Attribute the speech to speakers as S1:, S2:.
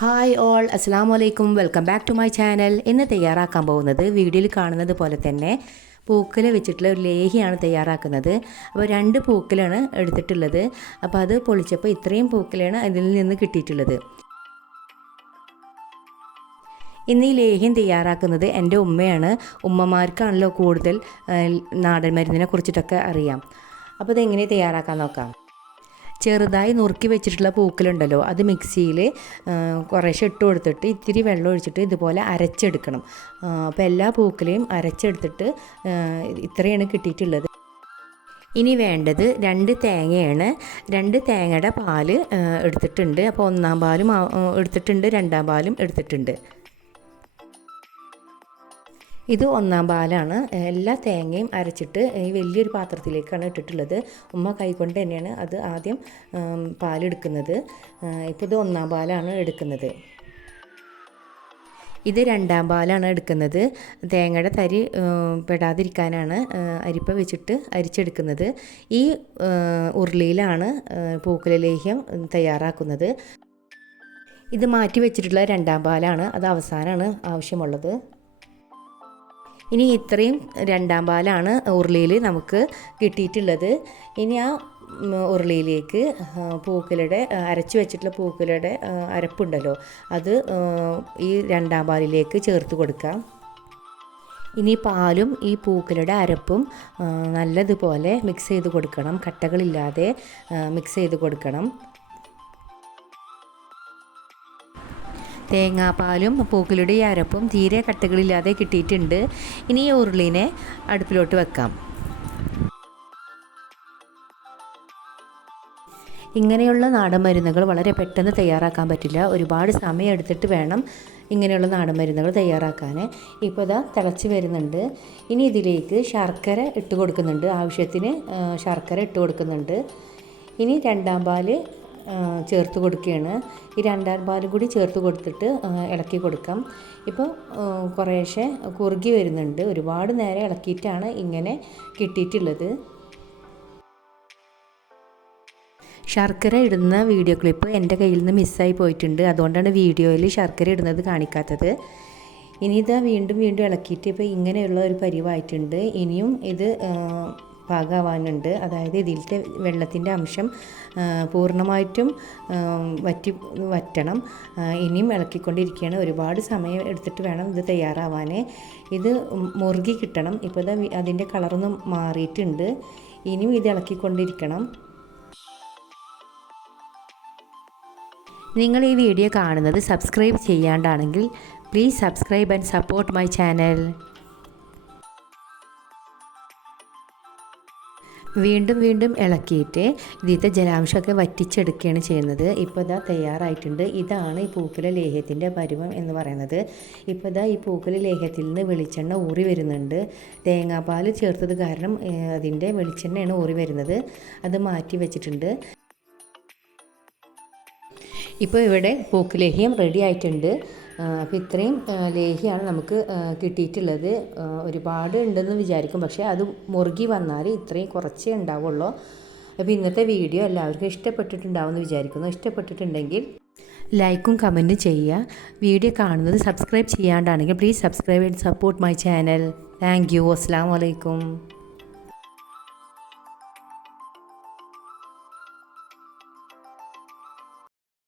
S1: Hi all അസ്സാം വലൈക്കും welcome back to my channel ഇന്ന് തയ്യാറാക്കാൻ പോകുന്നത് വീഡിയോയിൽ കാണുന്നത് പോലെ തന്നെ പൂക്കൽ വെച്ചിട്ടുള്ള ഒരു ലേഹിയാണ് തയ്യാറാക്കുന്നത്. അപ്പോൾ രണ്ട് പൂക്കലാണ് എടുത്തിട്ടുള്ളത്. അപ്പോൾ അത് പൊളിച്ചപ്പോൾ ഇത്രയും പൂക്കലാണ് അതിൽ നിന്ന് കിട്ടിയിട്ടുള്ളത്. ഇന്ന് ഈ ലേഹ്യം തയ്യാറാക്കുന്നത് എന്റെ ഉമ്മയാണ്. ഉമ്മമാർക്കാണല്ലോ കൂടുതൽ നാടൻ മരുന്നിനെ കുറിച്ചിട്ടൊക്കെ അറിയാം. അപ്പോൾ ഇതെങ്ങനെ തയ്യാറാക്കാൻ നോക്കാം. ചെറുതായി നുറുക്കി വെച്ചിട്ടുള്ള പൂക്കലുണ്ടല്ലോ അത് മിക്സിയിൽ കുറേശ്ശെ ഇട്ട് കൊടുത്തിട്ട് ഇത്തിരി വെള്ളം ഒഴിച്ചിട്ട് ഇതുപോലെ അരച്ചെടുക്കണം. അപ്പോൾ എല്ലാ പൂക്കലെയും അരച്ചെടുത്തിട്ട് ഇത്രയാണ് കിട്ടിയിട്ടുള്ളത്. ഇനി വേണ്ടത് രണ്ട് തേങ്ങയാണ്. രണ്ട് തേങ്ങയുടെ പാൽ എടുത്തിട്ടുണ്ട്. അപ്പോൾ ഒന്നാം പാലും എടുത്തിട്ടുണ്ട്. രണ്ടാം പാലും എടുത്തിട്ടുണ്ട്. ഇത് ഒന്നാം പാലാണ്. എല്ലാ തേങ്ങയും അരച്ചിട്ട് ഈ വലിയൊരു പാത്രത്തിലേക്കാണ് ഇട്ടിട്ടുള്ളത്. ഉമ്മ കൈകൊണ്ട് തന്നെയാണ് അത് ആദ്യം പാലെടുക്കുന്നത്. ഇപ്പോൾ ഇത് ഒന്നാം പാലാണ് എടുക്കുന്നത്. ഇത് രണ്ടാം പാലാണ് എടുക്കുന്നത്. തേങ്ങയുടെ തരി പെടാതിരിക്കാനാണ് അരിപ്പ വെച്ചിട്ട് അരിച്ചെടുക്കുന്നത്. ഈ ഉരുളിയിലാണ് പൂക്കല ലേഹ്യം തയ്യാറാക്കുന്നത്. ഇത് മാറ്റി വെച്ചിട്ടുള്ള രണ്ടാം പാലാണ്. അത് അവസാനമാണ് ആവശ്യമുള്ളത്. ഇനി ഇത്രയും രണ്ടാം പാലാണ് ഉരുളിയിൽ നമുക്ക് കിട്ടിയിട്ടുള്ളത്. ഇനി ആ ഉരുളിയിലേക്ക് പൂക്കലയുടെ അരച്ച് വെച്ചിട്ടുള്ള പൂക്കലയുടെ അരപ്പുണ്ടല്ലോ. അത് ഈ രണ്ടാം പാലിലേക്ക് ചേർത്ത് കൊടുക്കാം. ഇനി പാലും ഈ പൂക്കലയുടെ അരപ്പും നല്ലതുപോലെ മിക്സ് ചെയ്ത് കൊടുക്കണം. കട്ടകളില്ലാതെ മിക്സ് ചെയ്ത് കൊടുക്കണം. തേങ്ങാപ്പാലും പൂക്കളുടെ അരപ്പും തീരെ കട്ടകളില്ലാതെ കിട്ടിയിട്ടുണ്ട്. ഇനി ഈ ഉരുളിനെ അടുപ്പിലോട്ട് വെക്കാം. ഇങ്ങനെയുള്ള നാടൻ മരുന്നുകൾ വളരെ പെട്ടെന്ന് തയ്യാറാക്കാൻ പറ്റില്ല. ഒരുപാട് സമയം എടുത്തിട്ട് വേണം ഇങ്ങനെയുള്ള നാടൻ മരുന്നുകൾ തയ്യാറാക്കാൻ ഇപ്പോൾ ഇതാ തിളച്ച് വരുന്നുണ്ട്. ഇനി ഇതിലേക്ക് ശർക്കര ഇട്ട് കൊടുക്കുന്നുണ്ട്. ആവശ്യത്തിന് ശർക്കര ഇട്ട് കൊടുക്കുന്നുണ്ട്. ഇനി രണ്ടാം പാൽ ചേർത്ത് കൊടുക്കുകയാണ്. ഈ രണ്ടാം പാലും കൂടി ചേർത്ത് കൊടുത്തിട്ട് ഇളക്കി കൊടുക്കാം. ഇപ്പോൾ കുറേശ്ശെ കുറുകി വരുന്നുണ്ട്. ഒരുപാട് നേരം ഇളക്കിയിട്ടാണ് ഇങ്ങനെ കിട്ടിയിട്ടുള്ളത്. ശർക്കര ഇടുന്ന വീഡിയോ ക്ലിപ്പ് എന്റെ കയ്യിൽ നിന്ന് മിസ്സായി പോയിട്ടുണ്ട്. അതുകൊണ്ടാണ് വീഡിയോയിൽ ശർക്കര ഇടുന്നത് കാണിക്കാത്തത്. ഇനി ഇതാ വീണ്ടും വീണ്ടും ഇളക്കിയിട്ട് ഇപ്പോൾ ഇങ്ങനെയുള്ള ഒരു പരിവായിട്ടുണ്ട്. ഇനിയും ഇത് പാകാവാനുണ്ട്. അതായത് ഇതിലത്തെ വെള്ളത്തിന്റെ അംശം പൂർണമായിട്ടും വറ്റി വറ്റണം. ഇനിയും ഇളക്കിക്കൊണ്ടിരിക്കുകയാണ്. ഒരുപാട് സമയം എടുത്തിട്ട് വേണം ഇത് തയ്യാറാവാൻ ഇത് മുറുകി കിട്ടണം. ഇപ്പോൾ അതിന്റെ കളറൊന്നും മാറിയിട്ടുണ്ട്. ഇനിയും ഇത് ഇളക്കിക്കൊണ്ടിരിക്കണം. നിങ്ങൾ ഈ വീഡിയോ കാണുന്നത് subscribe ചെയ്യാണ്ടാണെങ്കിൽ please subscribe and support my channel. വീണ്ടും വീണ്ടും ഇളക്കിയിട്ട് ഇതിലത്തെ ജലാംശമൊക്കെ വറ്റിച്ചെടുക്കുകയാണ് ചെയ്യുന്നത്. ഇപ്പോൾ ഇതാ തയ്യാറായിട്ടുണ്ട്. ഇതാണ് ഈ പൂക്കുല ലേഹ്യത്തിന്റെ പരുവം എന്ന് പറയുന്നത്. ഇപ്പോൾ ഇതാ ഈ പൂക്കുല ലേഹ്യത്തിൽ നിന്ന് വെളിച്ചെണ്ണ ഊറി വരുന്നുണ്ട്. തേങ്ങാപ്പാൽ ചേർത്തത് കാരണം അതിന്റെ വെളിച്ചെണ്ണയാണ് ഊറി വരുന്നത്. അത് മാറ്റി വെച്ചിട്ടുണ്ട്. ഇപ്പോൾ ഇവിടെ പൂക്കുലേഹ്യം റെഡി ആയിട്ടുണ്ട്. അപ്പോൾ ഇത്രയും ലേഹ്യമാണ് നമുക്ക് കിട്ടിയിട്ടുള്ളത്. ഒരുപാട് ഉണ്ടെന്ന് വിചാരിക്കും. പക്ഷേ അത് മുറുകി വന്നാൽ ഇത്രയും കുറച്ചേ ഉണ്ടാവുള്ളൂ. അപ്പോൾ ഇന്നത്തെ വീഡിയോ എല്ലാവർക്കും ഇഷ്ടപ്പെട്ടിട്ടുണ്ടാവുമെന്ന് വിചാരിക്കുന്നു. ഇഷ്ടപ്പെട്ടിട്ടുണ്ടെങ്കിൽ ലൈക്കും കമന്റും ചെയ്യുക. വീഡിയോ കാണുന്നത് subscribe ചെയ്യാണ്ടാണെങ്കിൽ please subscribe and support my channel. Thank you. അസ്സാം വലൈക്കും